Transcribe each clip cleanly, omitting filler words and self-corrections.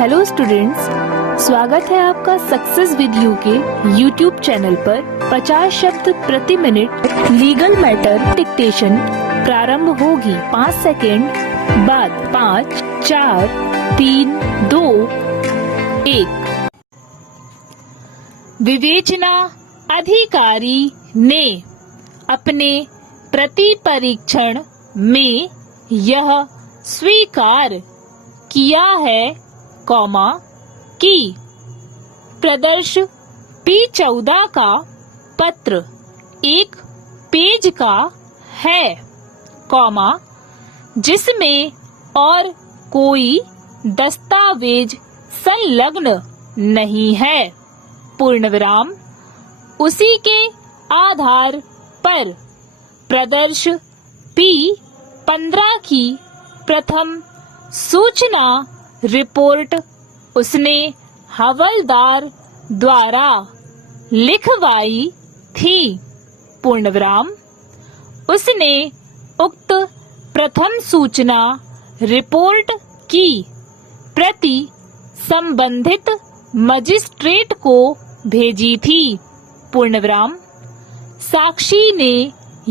Hello students, स्वागत है आपका सक्सेस विद यू के यूट्यूब चैनल पर। 50 शब्द प्रति मिनट लीगल मैटर डिक्टेशन प्रारंभ होगी 5 सेकेंड बाद। 5, 4, 3, 2, 1। विवेचना अधिकारी ने अपने प्रतिपरीक्षण में यह स्वीकार किया है, कि प्रदर्श P14 का पत्र 1 पेज का है, जिसमें और कोई दस्तावेज संलग्न नहीं है, पूर्णविराम। उसी के आधार पर प्रदर्श P15 की प्रथम सूचना रिपोर्ट उसने हवलदार द्वारा लिखवाई थी, पूर्णविराम। उसने उक्त प्रथम सूचना रिपोर्ट की प्रति संबंधित मजिस्ट्रेट को भेजी थी, पूर्णविराम। साक्षी ने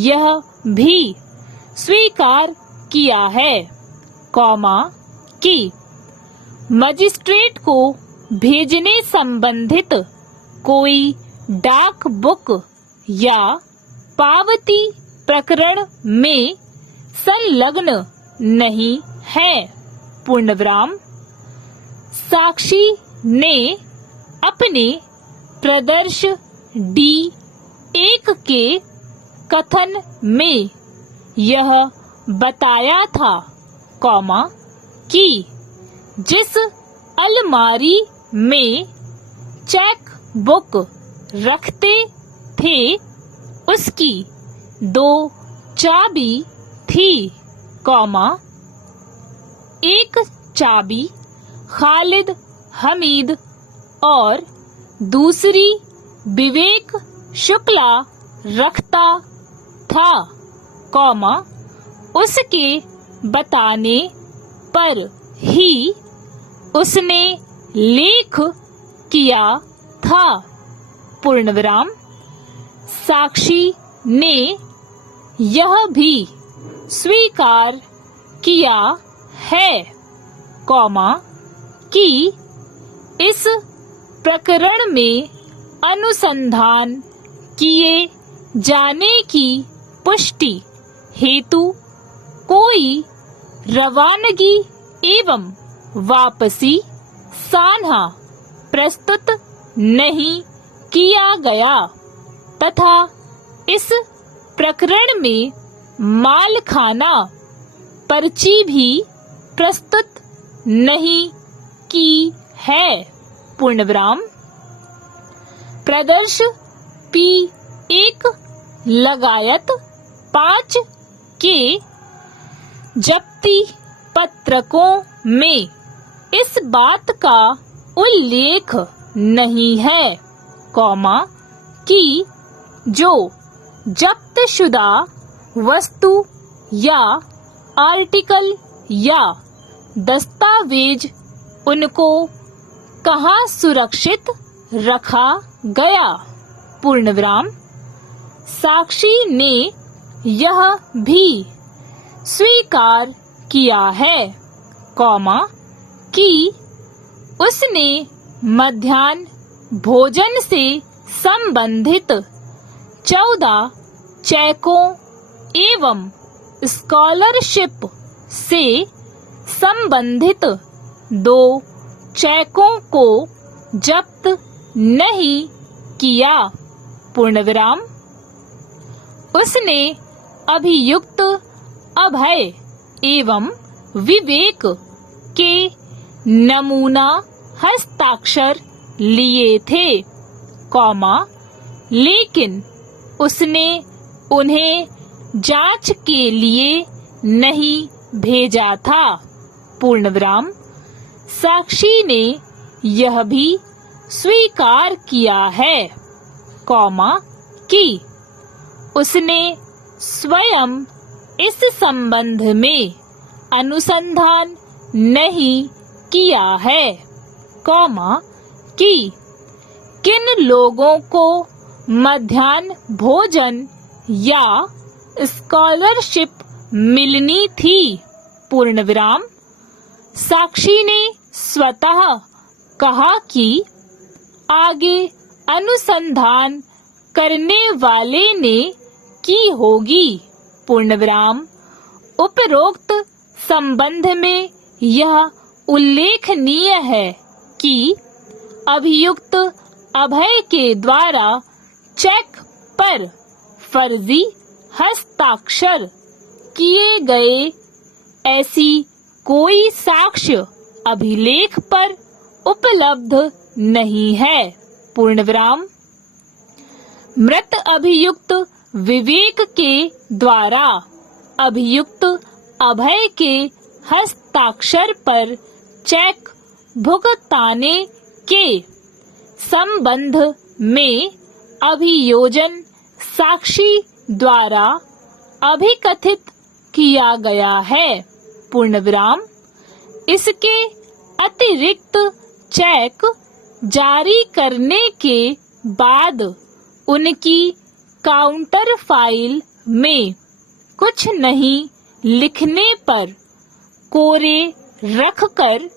यह भी स्वीकार किया है, कि मजिस्ट्रेट को भेजने संबंधित कोई डाक बुक या पावती प्रकरण में संलग्न नहीं है, पूर्णविराम। साक्षी ने अपने प्रदर्श D1 के कथन में यह बताया था, कि जिस अलमारी में चेक बुक रखते थे उसकी 2 चाबी थी, एक चाबी खालिद हमीद और दूसरी विवेक शुक्ला रखता था, उसके बताने पर ही उसने लेख किया था, पूर्णविराम। साक्षी ने यह भी स्वीकार किया है, कि इस प्रकरण में अनुसंधान किए जाने की पुष्टि हेतु कोई रवानगी एवं वापसी सान्हा प्रस्तुत नहीं किया गया तथा इस प्रकरण में मालखाना पर्ची भी प्रस्तुत नहीं की है, पूर्णविराम। प्रदर्श P1 लगायत 5 के जब्ती पत्रकों में इस बात का उल्लेख नहीं है, कि जो जब्तशुदा वस्तु या आर्टिकल या दस्तावेज उनको कहाँ सुरक्षित रखा गया, पूर्णविराम। साक्षी ने यह भी स्वीकार किया है, कि उसने मध्याह्न भोजन से संबंधित 14 चेकों एवं स्कॉलरशिप से संबंधित 2 चेकों को जब्त नहीं किया, पूर्णविराम। उसने अभियुक्त अभय एवं विवेक के नमूना हस्ताक्षर लिए थे, लेकिन उसने उन्हें जांच के लिए नहीं भेजा था, पूर्णविराम। साक्षी ने यह भी स्वीकार किया है, कि उसने स्वयं इस संबंध में अनुसंधान नहीं किया है, कौमा कि किन लोगों को मध्याह्न भोजन या स्कॉलरशिप मिलनी थी, पूर्ण विराम। साक्षी ने स्वतः कहा कि आगे अनुसंधान करने वाले ने की होगी, पूर्ण विराम। उपरोक्त संबंध में यह उल्लेखनीय है कि अभियुक्त अभय के द्वारा चेक पर फर्जी हस्ताक्षर किए गए ऐसी कोई साक्ष्य अभिलेख पर उपलब्ध नहीं है, पूर्ण विराम। मृत अभियुक्त विवेक के द्वारा अभियुक्त अभय के हस्ताक्षर पर चेक भुगताने के संबंध में अभियोजन साक्षी द्वारा अभिकथित किया गया है, पूर्ण विराम। इसके अतिरिक्त चेक जारी करने के बाद उनकी काउंटर फाइल में कुछ नहीं लिखने पर कोरे रखकर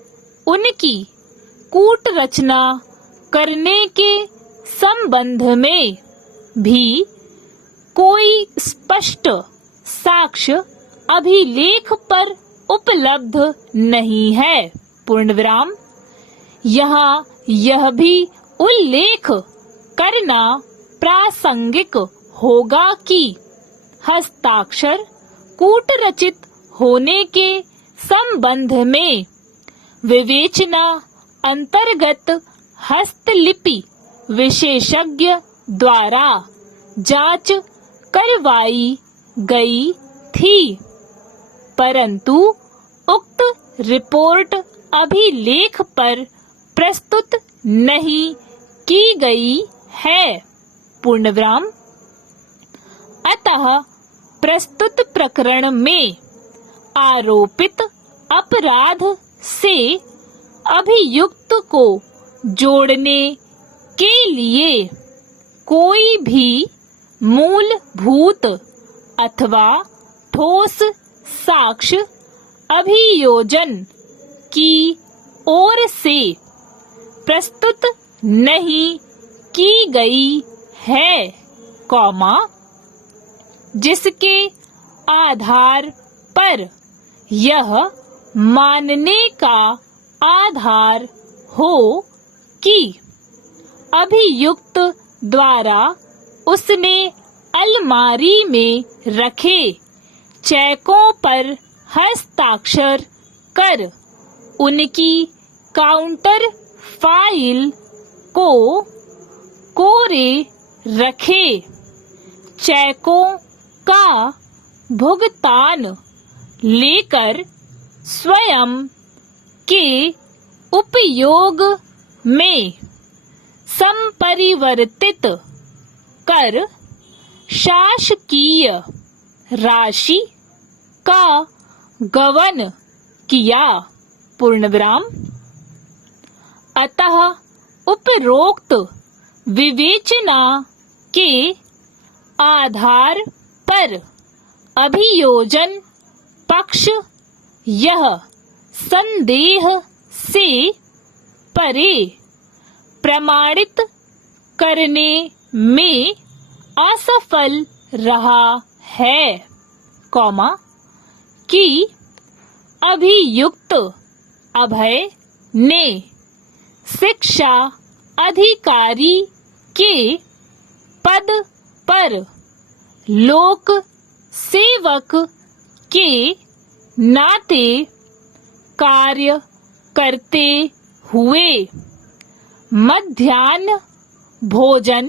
उनकी कूट रचना करने के संबंध में भी कोई स्पष्ट साक्ष्य अभिलेख पर उपलब्ध नहीं है, पूर्ण विराम। यहाँ यह भी उल्लेख करना प्रासंगिक होगा कि हस्ताक्षर कूट रचित होने के संबंध में विवेचना अंतर्गत हस्तलिपि विशेषज्ञ द्वारा जांच करवाई गई थी, परंतु उक्त रिपोर्ट अभिलेख पर प्रस्तुत नहीं की गई है, पूर्ण विराम। अतः प्रस्तुत प्रकरण में आरोपित अपराध से अभियुक्त को जोड़ने के लिए कोई भी मूलभूत अथवा ठोस साक्ष्य अभियोजन की ओर से प्रस्तुत नहीं की गई है, कौमा, जिसके आधार पर यह मानने का आधार हो कि अभियुक्त द्वारा उसने अलमारी में रखे चेकों पर हस्ताक्षर कर उनकी काउंटर फाइल को कोरे रखे चेकों का भुगतान लेकर स्वयं के उपयोग में संपरिवर्तित कर शासकीय राशि का गबन किया, पूर्ण विराम। अतः उपरोक्त विवेचना के आधार पर अभियोजन पक्ष यह संदेह से परे प्रमाणित करने में असफल रहा है, कौमा, कि अभियुक्त अभय ने शिक्षा अधिकारी के पद पर लोक सेवक के नाते कार्य करते हुए मध्याह्न भोजन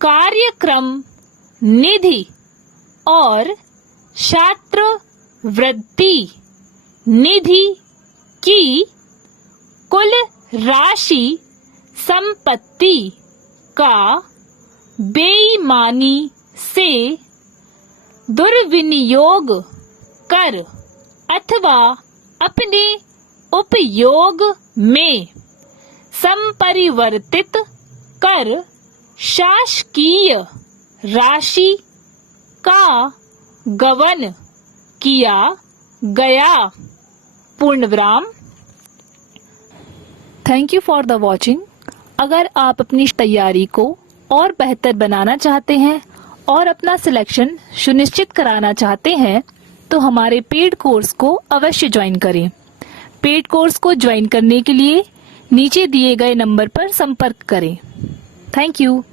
कार्यक्रम निधि और छात्रवृत्ति निधि की कुल राशि संपत्ति का बेईमानी से दुर्विनियोग कर अथवा अपने उपयोग में संपरिवर्तित कर शासकीय राशि का गबन किया गया। पूर्णविराम। Thank you for the watching. अगर आप अपनी तैयारी को और बेहतर बनाना चाहते हैं और अपना सिलेक्शन सुनिश्चित कराना चाहते हैं तो हमारे पेड कोर्स को अवश्य ज्वाइन करें। पेड कोर्स को ज्वाइन करने के लिए नीचे दिए गए नंबर पर संपर्क करें। Thank you.